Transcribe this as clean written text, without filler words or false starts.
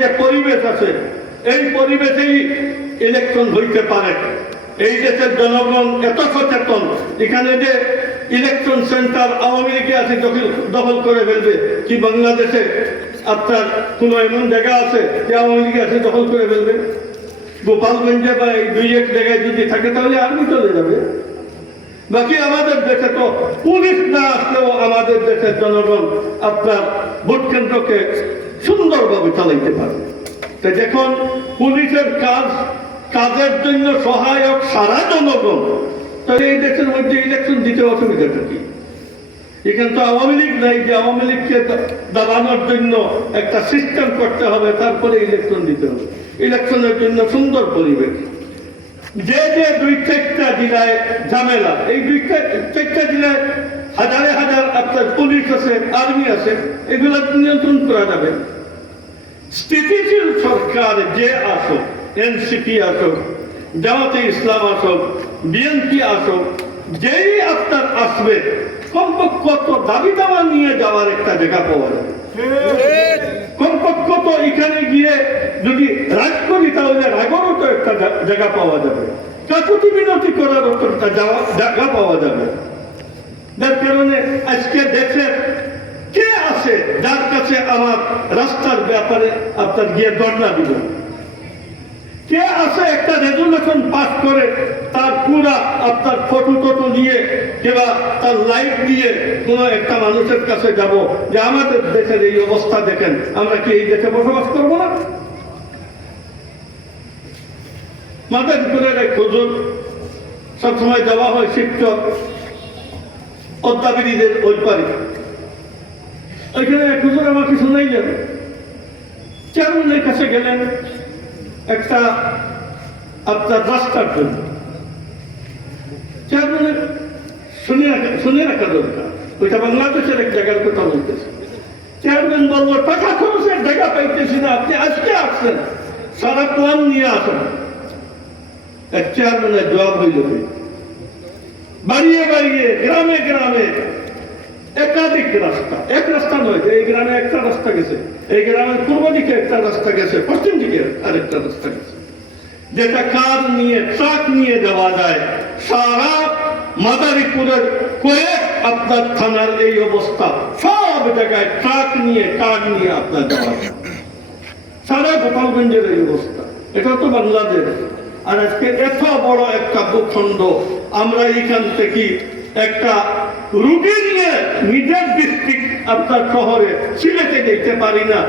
যে পরিবেশ আছে এই পরিবেশেই ইলেকশন হইতে পারে। এই দেশের জনগণ এত সচেতন, এখানে যে ইলেকশন সেন্টার আওয়ামী লীগে আছে দখল করে ফেলবে কি বাংলাদেশে আপনার কোনো এমন জায়গা আছে যে আওয়ামী লীগে আছে দখল করে ফেলবে? গোপালগঞ্জে বা এই দুই এক জায়গায় যদি থাকে তাহলে আর্মি চলে যাবে। বাকি আমাদের দেশে তো পুলিশ না আসলেও আমাদের দেশের জনগণ আপনার ভোট কেন্দ্রকে সুন্দরভাবে চালাইতে পারে। তো যখন পুলিশের কাজের জন্য সহায়ক সারা জনগণ, তাহলে এই দেশের মধ্যে ইলেকশন দিতে অসুবিধাটা কি? এখানে তো আওয়ামী লীগ নাই যে আওয়ামী লীগকে দাবানোর জন্য একটা সিস্টেম করতে হবে, তারপরে ইলেকশন দিতে হবে। ইলেকশনের জন্য সুন্দর পরিবেশ। যে যে দুই চারটা জেলায় ঝামেলা, এই দুই চারটা জেলায় হাজারে হাজার আপনার পুলিশ আছে, আর্মি আছে, এগুলো নিয়ন্ত্রণ করা যাবে। স্থিতিশীল সরকার যে আসুক, এনসিপি আসুক, জামাতে ইসলাম আসুক, বিএনপি আসুক, যেই আপনার আসবে কমপক্ষ তো দাবি দাবা নিয়ে যাওয়ার একটা জায়গা পাওয়া যাবে। কমপক্ষ তো এখানে গিয়ে যদি রাগ করি তাহলে রাগেরও তো একটা জায়গা পাওয়া যাবে, কাকুতি মিনতি করার একটা জায়গা পাওয়া যাবে। যার কারণে আজকে দেশের কে আছে যার কাছে আমার রাস্তার ব্যাপারে আপনার গিয়ে ধর্ণা দিব? কে আছে একটা রেজুলেশন পাস করে তার পুরা আপনার ফটো টটো নিয়ে কিংবা তার লাইফ দিয়ে কোনো একটা মানুষের কাছে যাব যে আমাদের দেশের এই অবস্থা দেখেন, আমরা কি এই দেশে বসবাস করবো না? মাদের করে হুজুর সবসময় দেওয়া হয় শিক্ষক অধ্যাপীদের ওই পারে, ওইখানে এক হুজুর আমাকে শোনাই যাবে। চেয়ারম্যানের কাছে গেলেন একটা আপনার রাস্তার জন্য, চেয়ারম্যানের শুনে রাখা দরকার, ওইটা বাংলাদেশের এক জায়গার কথা বলতেছে। চেয়ারম্যান বলল টাকা খরচের জায়গা পাইতেছি না, আপনি আজকে আসছেন, সারা প্ল্যান নিয়ে আসেন। এক চেয়ারম্যানের জবাব হইল বাড়িয়ে বাড়িয়ে গ্রামে গ্রামে একাধিক রাস্তা, এক রাস্তা নয়, এই গ্রামে একটা রাস্তা গেছে, এই গ্রামের পূর্ব দিকে একটা রাস্তা গেছে, পশ্চিম দিকে আরেকটা রাস্তা গেছে, যেটা কার নিয়ে ট্রাক নিয়ে যাওয়া যায়। সারা মাদারীপুরের কয়েক আপনার থানার এই অবস্থা, সব জায়গায় ট্রাক নিয়ে কার নিয়ে আপনার যাওয়া যায়। সারা গোপালগঞ্জের এই অবস্থা, এটা তো বাংলাদেশ। আর আজকে এত বড় একটা ভূখণ্ড, আমরা এখান থেকে একটা রুগী নিয়ে নিজের ডিস্ট্রিক্ট আপনার শহরে সিলেটে যেতে পারি না।